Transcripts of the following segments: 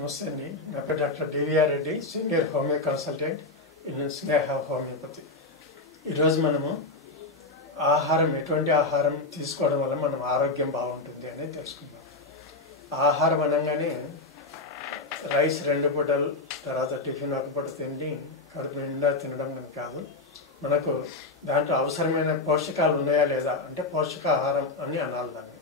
నమస్తే అండి. నా పేరు doctor DVR Reddy, senior homeo consultant in Sneha homeopathy. ఈరోజు మనము ఎటువంటి ఆహారం తీసుకోవడం వల్ల మనం ఆరోగ్యం బాగుంటుంది అనేది తెలుసుకుందాం. ఆహారం అనగానే రైస్ 2 పూటలు, తర్వాత టిఫిన్ 1 పూట తిండి కడుపు నిండా తినడం కాదు. మనకు దాంట్లో అవసరమైన పోషకాలు ఉన్నాయా లేదా అంటే పోషకాహారం అని అనాలి దాన్ని.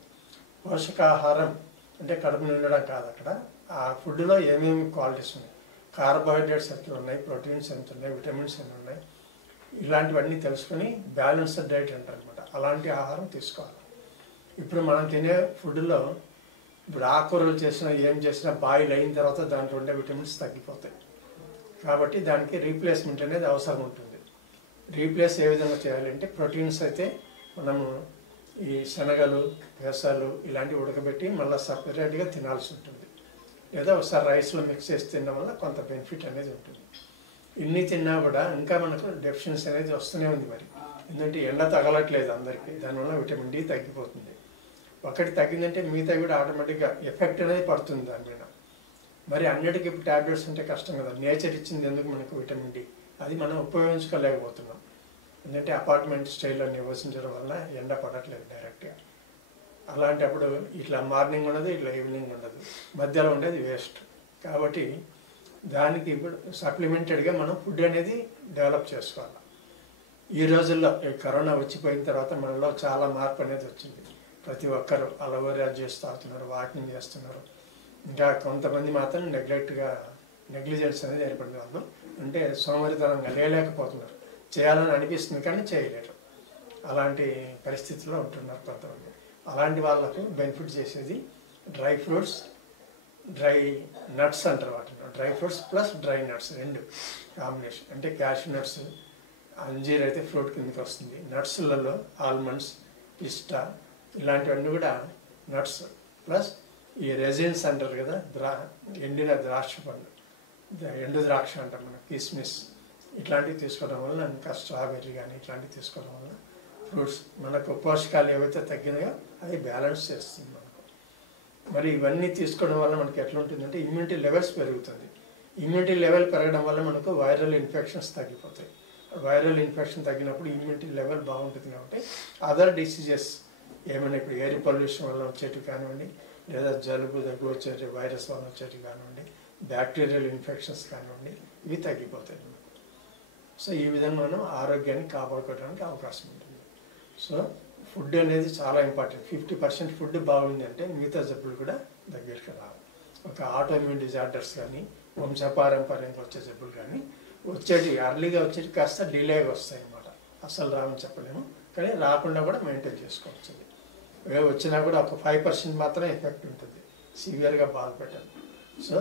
పోషకాహారం అంటే కడుపు నిండడం కాదు, అక్కడ ఆ ఫుడ్లో ఏమేమి క్వాలిటీస్ ఉన్నాయి, కార్బోహైడ్రేట్స్ ఎంత ఉన్నాయి, ప్రోటీన్స్ ఎంత ఉన్నాయి, విటమిన్స్ ఎన్ని ఉన్నాయి, ఇలాంటివన్నీ తెలుసుకొని బ్యాలెన్స్డ్ డైట్ అంటారు అనమాట. అలాంటి ఆహారం తీసుకోవాలి. ఇప్పుడు మనం తినే ఫుడ్లో ఇప్పుడు ఆకుకూరలు చేసినా ఏం చేసినా బాయిల్ అయిన తర్వాత దాంట్లో ఉండే విటమిన్స్ తగ్గిపోతాయి. కాబట్టి దానికి రీప్లేస్మెంట్ అనేది అవసరం ఉంటుంది. రీప్లేస్ ఏ విధంగా చేయాలంటే ప్రోటీన్స్ అయితే మనము ఈ శనగలు, పెసలు ఇలాంటివి ఉడకబెట్టి మళ్ళీ సపరేట్గా తినాల్సి ఉంటుంది. లేదా ఒకసారి రైస్లో మిక్స్ చేసి తినడం వల్ల కొంత బెనిఫిట్ అనేది ఉంటుంది. ఇన్ని తిన్నా కూడా ఇంకా మనకు డెఫిషియన్సీ అనేది వస్తూనే ఉంది. మరి ఎందుకంటే ఎండ తగలట్లేదు అందరికీ, దానివల్ల విటమిన్ డి తగ్గిపోతుంది. ఒకటి తగ్గిందంటే మిగతా కూడా ఆటోమేటిక్గా ఎఫెక్ట్ అనేది పడుతుంది దాని మీద. మరి అన్నిటికీ ఇప్పుడు ట్యాబ్లెట్స్ ఉంటే కష్టం కదా. నేచర్ ఇచ్చింది ఎందుకు మనకు విటమిన్ డి, అది మనం ఉపయోగించుకోలేకపోతున్నాం. ఎందుకంటే అపార్ట్మెంట్ స్టైల్లో నివసించడం వల్ల ఎండ పడట్లేదు డైరెక్ట్గా. అలాంటప్పుడు ఇట్లా మార్నింగ్ ఉండదు, ఇట్లా ఈవినింగ్ ఉండదు, మధ్యలో ఉండేది వేస్ట్. కాబట్టి దానికి ఇప్పుడు సప్లిమెంటెడ్గా మనం ఫుడ్ అనేది డెవలప్ చేసుకోవాలి. ఈ రోజుల్లో కరోనా వచ్చిపోయిన తర్వాత మనలో చాలా మార్పు అనేది వచ్చింది. ప్రతి ఒక్కరు అలోవెరా జ్యూస్ తాగుతున్నారు, వాకింగ్ చేస్తున్నారు. ఇంకా కొంతమంది మాత్రం నెగ్లిజెన్స్ అనేది ఏర్పడింది. వాళ్ళు అంటే సోమరితనంగా లేలేకపోతున్నారు. చేయాలని అనిపిస్తుంది కానీ చేయలేరు. అలాంటి పరిస్థితుల్లో ఉంటున్నారు కొంతమంది. అలాంటి వాళ్ళకు బెనిఫిట్ చేసేది డ్రై ఫ్రూట్స్, డ్రై నట్స్ అంటారు వాటిని. Dry fruits plus dry nuts 2 combination. అంటే క్యాష్యూ నట్స్, అంజీర్ అయితే ఫ్రూట్ కిందకి వస్తుంది. నట్స్లలో ఆల్మండ్స్, పిస్టా ఇలాంటివన్నీ కూడా నట్స్. ప్లస్ ఈ రెజిన్స్ అంటారు కదా, ఎండిన ద్రాక్ష పండు, ఎండు ద్రాక్ష అంటాం మనం, కిస్మిస్, ఇట్లాంటివి తీసుకోవడం వల్ల, ఇంకా స్ట్రాబెర్రీ కానీ ఇట్లాంటివి తీసుకోవడం వల్ల ఫ్రూట్స్ మనకు పోషకాలు ఏవైతే తగ్గినాయో అది బ్యాలెన్స్ చేస్తుంది మనకు. మరి ఇవన్నీ తీసుకోవడం వల్ల మనకి ఎట్లా ఉంటుందంటే ఇమ్యూనిటీ లెవెల్స్ పెరుగుతుంది. ఇమ్యూనిటీ లెవెల్ పెరగడం వల్ల మనకు వైరల్ ఇన్ఫెక్షన్స్ తగ్గిపోతాయి. వైరల్ ఇన్ఫెక్షన్ తగ్గినప్పుడు ఇమ్యూనిటీ లెవెల్ బాగుంటుంది. కాబట్టి అదర్ డిసీజెస్ ఏమైనా ఇప్పుడు ఎయిర్ పొల్యూషన్ వల్ల వచ్చేటివి కానివ్వండి, లేదా జలుబు దగ్గు వచ్చేటి వైరస్ వల్ల వచ్చేటివి కానివ్వండి, బ్యాక్టీరియల్ ఇన్ఫెక్షన్స్ కానివ్వండి, ఇవి తగ్గిపోతాయి మనకు. సో ఈ విధంగా మనం ఆరోగ్యాన్ని కాపాడుకోవడానికి అవకాశం ఉంటుంది. సో ఫుడ్ అనేది చాలా ఇంపార్టెంట్. 50% ఫుడ్ బాగుంది అంటే మిగతా జబ్బులు కూడా దగ్గరికి రావు. ఒక ఆటోఇమ్యూన్ డిజార్డర్స్ కానీ, వంశపారంపర్యంగా వచ్చే జబ్బులు కానీ వచ్చేటి అర్లీగా వచ్చేటి కాస్త డిలేగా వస్తాయి అన్నమాట. అసలు రావని చెప్పలేము, కానీ రాకుండా కూడా మెయింటైన్ చేసుకోవచ్చు. వచ్చినా కూడా ఒక 5% మాత్రమే ఎఫెక్ట్ ఉంటుంది, సివియర్గా బాధపెట్టాలి. సో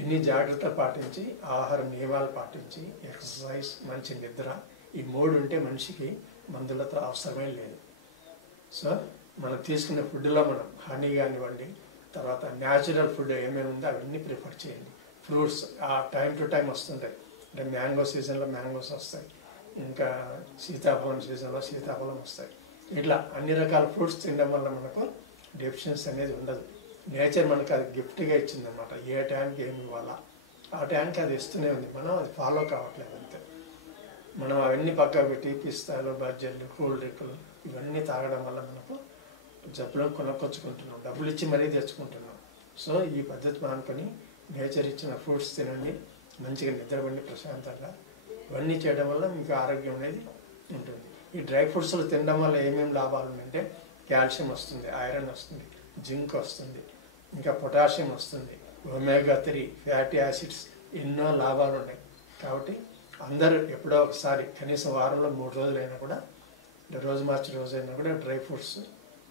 ఇన్ని జాగ్రత్తలు పాటించి, ఆహార నియమాలు పాటించి, ఎక్సర్సైజ్, మంచి నిద్ర, ఈ 3 ఉంటే మనిషికి మందులతో అవసరమే లేదు. సో మనం తీసుకునే ఫుడ్లో మనం హనీ కానివ్వండి, తర్వాత న్యాచురల్ ఫుడ్ ఏమేమి ఉందో అవన్నీ ప్రిఫర్ చేయండి. ఫ్రూట్స్ ఆ టైం టు టైం వస్తుంటాయి. అంటే మ్యాంగో సీజన్లో మ్యాంగోస్ వస్తాయి, ఇంకా సీతాఫలం సీజన్లో సీతాఫలం వస్తాయి. ఇట్లా అన్ని రకాల ఫ్రూట్స్ తినడం వల్ల మనకు డెఫిషియన్సీ అనేది ఉండదు. నేచర్ మనకు అది గిఫ్ట్గా ఇచ్చిందనమాట. ఏ టైంకి ఏమి ఇవ్వాలా ఆ టైంకి అది ఇస్తూనే ఉంది. మనం అది ఫాలో కావట్లేదు అంతే. మనం అవన్నీ పక్కకు పెట్టి పిస్తాలు, బజ్జీలు, కూల్ డ్రింకులు ఇవన్నీ తాగడం వల్ల మనకు జబ్బులు కొనుక్కొచ్చుకుంటున్నాం, డబ్బులు ఇచ్చి మరీ తెచ్చుకుంటున్నాం. సో ఈ పద్ధతి మానుకొని నేచర్ ఇచ్చిన ఫ్రూట్స్ తినండి, మంచిగా నిద్రపండి ప్రశాంతంగా. ఇవన్నీ చేయడం వల్ల మీకు ఆరోగ్యం అనేది ఉంటుంది. ఈ డ్రై ఫ్రూట్స్లు తినడం వల్ల ఏమేమి లాభాలు ఉన్నాయంటే కాల్షియం వస్తుంది, ఐరన్ వస్తుంది, జింక్ వస్తుంది, ఇంకా పొటాషియం వస్తుంది, ఒమేగా 3 ఫ్యాటీ యాసిడ్స్, ఎన్నో లాభాలు ఉన్నాయి. కాబట్టి అందరూ ఎప్పుడో ఒకసారి కనీసం వారంలో 3 రోజులైనా కూడా, రోజు మార్చి రోజైనా కూడా డ్రై ఫ్రూట్స్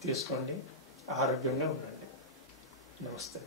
తీసుకోండి, ఆరోగ్యంగా ఉండండి. నమస్తే.